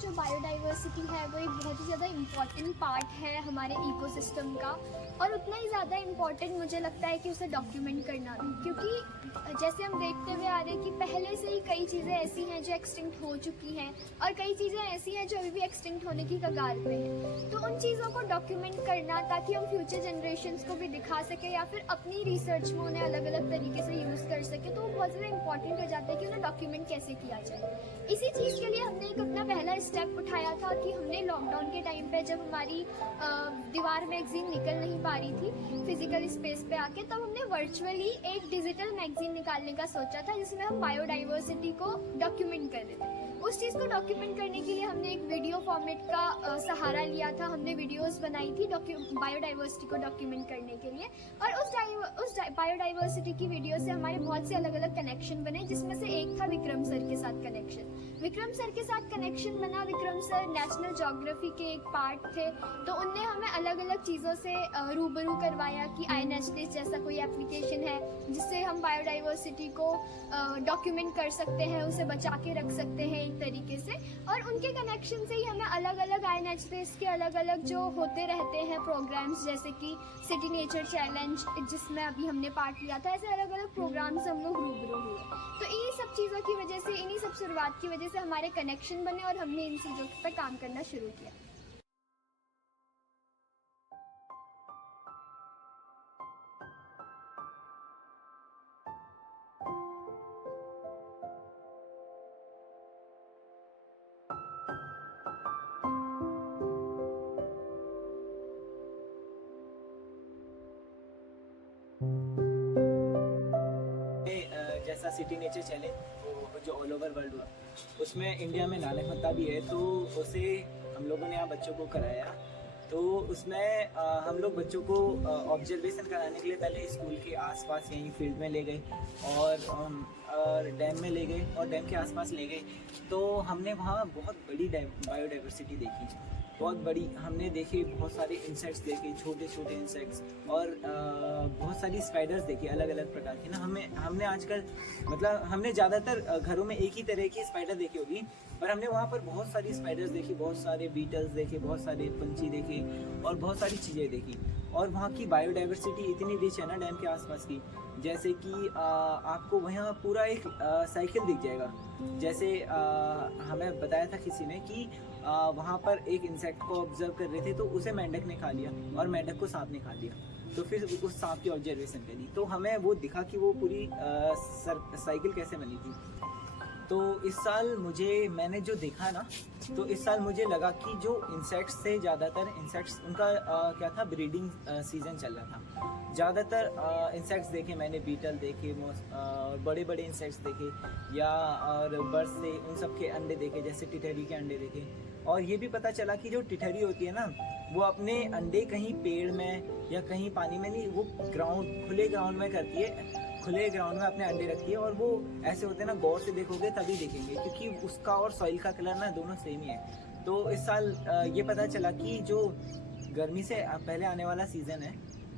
जो बायोडाइवर्सिटी है वो एक बहुत ही ज़्यादा इम्पॉर्टेंट पार्ट है हमारे इकोसिस्टम का, और उतना ही ज़्यादा इम्पॉर्टेंट मुझे लगता है कि उसे डॉक्यूमेंट करना भी, क्योंकि जैसे हम देखते हुए आ रहे हैं कि पहले से ही कई चीज़ें ऐसी हैं जो एक्सटिंक्ट हो चुकी हैं और कई चीज़ें ऐसी हैं जो अभी भी एक्सटिंक्ट होने की कगार पे हैं। तो उन चीज़ों को डॉक्यूमेंट करना ताकि हम फ्यूचर जनरेशन्स को भी दिखा सकें या फिर अपनी रिसर्च में उन्हें अलग अलग तरीके से यूज़ कर सकें, तो वो बहुत ज़्यादा इंपॉर्टेंट हो जाता है कि उन्हें डॉक्यूमेंट कैसे किया जाए। इसी चीज़ के लिए हमने एक अपना पहला स्टेप उठाया था कि हमने लॉकडाउन के टाइम पे जब हमारी दीवार मैगजीन निकल नहीं पा रही थी फिजिकल स्पेस पे आके, तब हमने वर्चुअली एक डिजिटल मैगजीन निकालने का सोचा था जिसमें हम बायोडाइवर्सिटी को डॉक्यूमेंट कर रहे थे। उस चीज़ को डॉक्यूमेंट करने के लिए हमने एक वीडियो फॉर्मेट का सहारा लिया था। हमने वीडियोस बनाई थी बायोडाइवर्सिटी को डॉक्यूमेंट करने के लिए, और उस बायोडाइवर्सिटी की वीडियो से हमारे बहुत से अलग अलग कनेक्शन बने, जिसमें से एक था विक्रम सर के साथ कनेक्शन। विक्रम सर के साथ कनेक्शन बना। विक्रम सर नेशनल ज्योग्राफी के एक पार्ट थे, तो उनने हमें अलग अलग चीज़ों से रूबरू करवाया कि INHDIS जैसा कोई एप्लीकेशन है जिससे हम बायोडाइवर्सिटी को डॉक्यूमेंट कर सकते हैं, उसे बचा के रख सकते हैं एक तरीके से। और उनके कनेक्शन से ही हमें अलग अलग INHDIS के अलग अलग जो होते रहते हैं प्रोग्राम्स, जैसे कि सिटी नेचर चैलेंज जिसमें अभी हमने पार्ट लिया था, ऐसे अलग अलग प्रोग्राम्स हम लोग रूबरू हुए। तो इन्हीं सब चीज़ों की वजह से, इन्हीं सब शुरुआत की वजह से हमारे कनेक्शन बने और हमने इन चीज़ों पर काम करना शुरू किया। जैसा सिटी नेचर चैलेंज जो ऑल ओवर वर्ल्ड हुआ, उसमें इंडिया में नानेमत्ता भी है, तो उसे हम लोगों ने यहाँ बच्चों को कराया। तो उसमें हम लोग बच्चों को ऑब्जर्वेशन कराने के लिए पहले स्कूल के आसपास यहीं फील्ड में ले गए और डैम में ले गए और डैम के आसपास ले गए। तो हमने वहाँ बहुत बड़ी बायोडाइवर्सिटी देखी, बहुत बड़ी हमने देखी, बहुत सारे इंसेक्ट्स देखे, छोटे छोटे इंसेक्ट्स, और बहुत सारी स्पाइडर्स देखी अलग अलग प्रकार की ना। हमने आजकल मतलब हमने ज़्यादातर घरों में एक ही तरह की स्पाइडर देखी होगी, पर हमने वहाँ पर बहुत सारी स्पाइडर्स देखी, बहुत सारे बीटल्स देखे, बहुत सारे पंछी देखे और बहुत सारी चीज़ें देखी। और वहाँ की बायोडाइवर्सिटी इतनी रिच है ना डैम के आसपास की, जैसे कि आपको वहाँ पूरा एक साइकिल दिख जाएगा। जैसे हमें बताया था किसी ने कि वहाँ पर एक इंसेक्ट को ऑब्जर्व कर रहे थे, तो उसे मेंढक ने खा लिया और मेंढक को सांप ने खा लिया। तो फिर उस सांप की ऑब्जर्वेशन करी, तो हमें वो दिखा कि वो पूरी साइकिल कैसे बनी थी। तो इस साल मैंने जो देखा ना, तो इस साल मुझे लगा कि जो इंसेक्ट्स थे, ज़्यादातर इंसेक्ट्स उनका क्या था, ब्रीडिंग सीजन चल रहा था। ज़्यादातर इंसेक्ट्स देखे मैंने, बीटल देखे, बड़े बड़े इंसेक्ट्स देखे, या और बर्ड्स थे, उन सब के अंडे देखे, जैसे टिटहरी के अंडे देखे। और ये भी पता चला कि जो टिटहरी होती है ना, वो अपने अंडे कहीं पेड़ में या कहीं पानी में नहीं, वो खुले ग्राउंड में करती है, खुले ग्राउंड में अपने अंडे रखती है। और वो ऐसे होते हैं ना, गौर से देखोगे तभी देखेंगे, क्योंकि उसका और सॉइल का कलर ना दोनों सेम ही है। तो इस साल ये पता चला कि जो गर्मी से पहले आने वाला सीज़न है,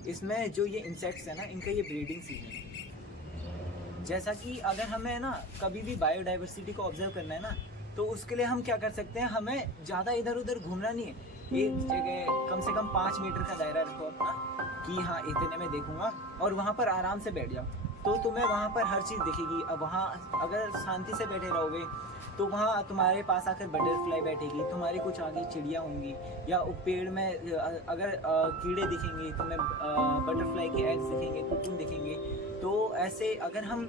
इसमें जो ये इंसेक्ट्स है ना, इनका ये ब्रीडिंग सीजन है। जैसा कि अगर हमें ना कभी भी बायोडाइवर्सिटी को ऑब्जर्व करना है ना, तो उसके लिए हम क्या कर सकते हैं, हमें ज़्यादा इधर उधर घूमना नहीं है। एक जगह कम से कम 5 मीटर का दायरा रखो अपना, कि हाँ इतने में देखूंगा, और वहाँ पर आराम से बैठ जाओ, तो तुम्हें वहाँ पर हर चीज़ दिखेगी। अब वहाँ अगर शांति से बैठे रहोगे, तो वहाँ तुम्हारे पास आकर बटरफ्लाई बैठेगी, तुम्हारी कुछ आगे चिड़िया होंगी, या पेड़ में अगर कीड़े दिखेंगे तुम्हें, बटरफ्लाई के एग्स दिखेंगे, कुकुन दिखेंगे। तो ऐसे अगर हम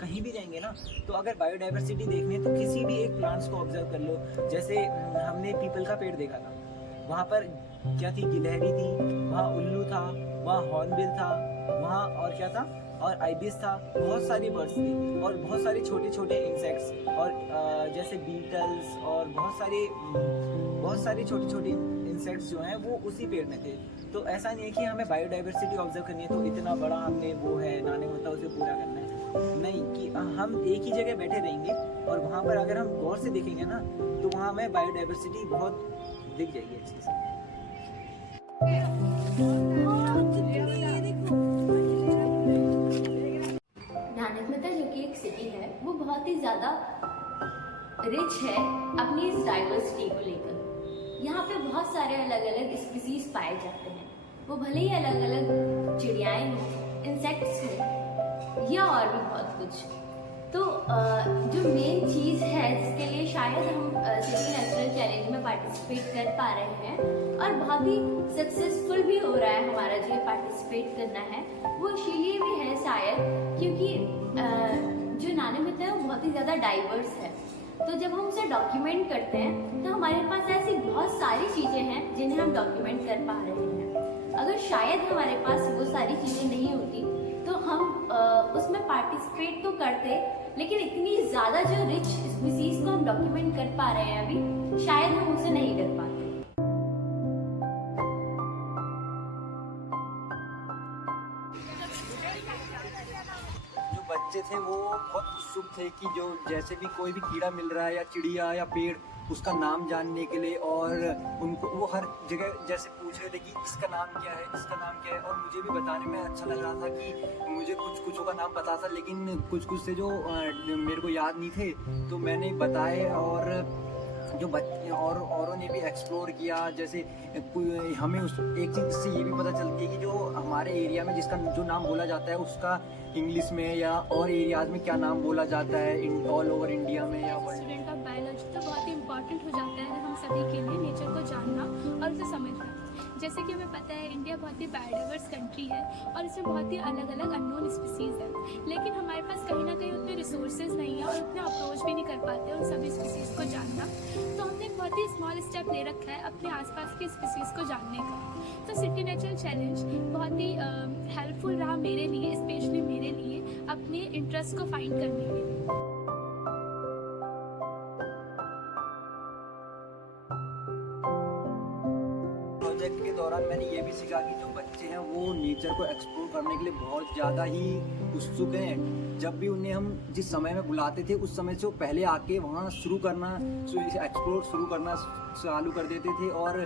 कहीं भी जाएंगे ना, तो अगर बायोडाइवर्सिटी देखनी है तो किसी भी एक प्लांट्स को ऑब्जर्व कर लो। जैसे हमने पीपल का पेड़ देखा था, वहाँ पर क्या थी, गिलहरी थी, वहाँ उल्लू था, वहाँ हॉर्नबिल था, वहाँ और क्या था, और आइबिस था, बहुत सारी बर्ड्स थी, और बहुत सारे छोटे छोटे इंसेक्ट्स, और जैसे बीटल्स, और बहुत सारे छोटे छोटे इंसेक्ट्स जो हैं वो उसी पेड़ में थे। तो ऐसा नहीं है कि हमें बायोडाइवर्सिटी ऑब्जर्व करनी है तो इतना बड़ा हमने वो है नानेमत्ता उसे पूरा करना है, नहीं, कि हम एक ही जगह बैठे रहेंगे और वहाँ पर अगर हम गौर से देखेंगे ना, तो वहाँ हमें बायोडाइवर्सिटी बहुत दिख जाएगी अच्छे से। नानकमता जो कि एक सिटी है, वो बहुत ही ज़्यादा रिच है अपनी इस डाइवर्सिटी को लेकर। यहाँ पे बहुत सारे अलग अलग स्पीसीज पाए जाते हैं, वो भले ही अलग अलग चिड़ियाएँ हों, इंसेक्ट्स हों या और भी बहुत कुछ। तो जो मेन चीज़ है जिसके लिए शायद हम सिटी नेचुरल चैलेंज में पार्टिसिपेट कर पा रहे हैं और बहुत ही सक्सेसफुल भी हो रहा है हमारा जो पार्टिसिपेट करना है, वो इसीलिए भी है शायद क्योंकि जो नानमित्ता है वो बहुत ही ज़्यादा डाइवर्स है। तो जब हम उसे डॉक्यूमेंट करते हैं तो हमारे पास ऐसी बहुत सारी चीज़ें हैं जिन्हें हम डॉक्यूमेंट कर पा रहे हैं। अगर शायद हमारे पास वो सारी चीज़ें नहीं होती तो हम उसमें पार्टिसिपेट तो करते, लेकिन इतनी ज़्यादा जो रिच स्पीसीज को हम डॉक्यूमेंट कर पा रहे हैं अभी, शायद हम उसे नहीं कर पाते। जो बच्चे थे वो बहुत उत्सुक थे कि जो जैसे भी कोई भी कीड़ा मिल रहा है या चिड़िया या पेड़, उसका नाम जानने के लिए, और उनको वो हर जगह जैसे पूछ रहे थे कि इसका नाम क्या है, इसका नाम क्या है। और मुझे भी बताने में अच्छा लग रहा था कि मुझे कुछ का नाम पता था, लेकिन कुछ से जो मेरे को याद नहीं थे, तो मैंने बताए। और जो बच्चे और औरों ने भी एक्सप्लोर किया। जैसे हमें उस एक चीज़ इससे ये भी पता चलती है कि जो हमारे एरिया में जिसका जो नाम बोला जाता है उसका इंग्लिश में या और एरियाज में क्या नाम बोला जाता है ऑल ओवर इंडिया में या वर्ल्ड। स्टूडेंट ऑफ बायोलॉजी तो बहुत ही इम्पॉर्टेंट हो जाता है हम सभी के लिए नेचर को जानना और उसे समझना। जैसे कि हमें पता है इंडिया बहुत ही बायोडाइवर्स कंट्री है और इसमें बहुत ही अलग अलग अननोन स्पीसीज़ है, लेकिन हमारे पास कहीं ना कहीं उतने रिसोर्सेज नहीं है और उतना अप्रोच भी नहीं कर पाते उन सभी स्पीसीज़ को जानना। तो हमने एक बहुत ही स्मॉल स्टेप ले रखा है अपने आसपास के स्पीसीज़ को जानने का। तो सिटी नेचुरल चैलेंज बहुत ही हेल्पफुल रहा मेरे लिए, स्पेशली मेरे लिए अपने इंटरेस्ट को फाइंड करने के लिए। प्रोजेक्ट के दौरान मैंने ये भी सीखा कि जो बच्चे हैं वो नेचर को एक्सप्लोर करने के लिए बहुत ज़्यादा ही उत्सुक हैं। जब भी उन्हें हम जिस समय में बुलाते थे उस समय से वो पहले आके वहाँ एक्सप्लोर शुरू करना चालू कर देते थे, और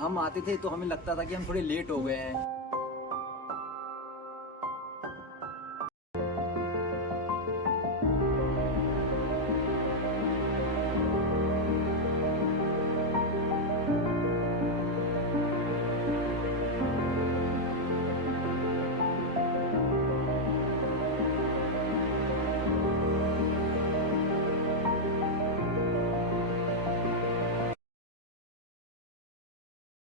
हम आते थे तो हमें लगता था कि हम थोड़े लेट हो गए हैं।